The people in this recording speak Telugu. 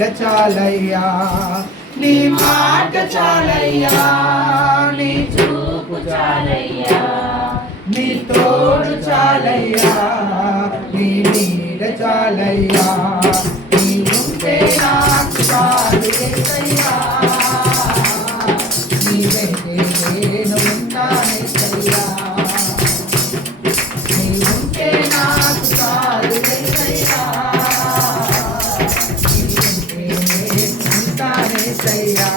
నీడ చాలయ్యా, నీ మాట చాలయ్యా, నీ చూపు చాలయ్యా, నీ తోడు చాలయ్యా, నీ నీడ చాలయ్యా, నీ ఉంటే నాకు చాలు యేసయ్యా, నీ వెంటే నేను ఉంటానేసయ్యా, నీ ఉంటే నాకు చాలు యేసయ్యా, నీ వెంటే నేను ఉంటానేసయ్యా.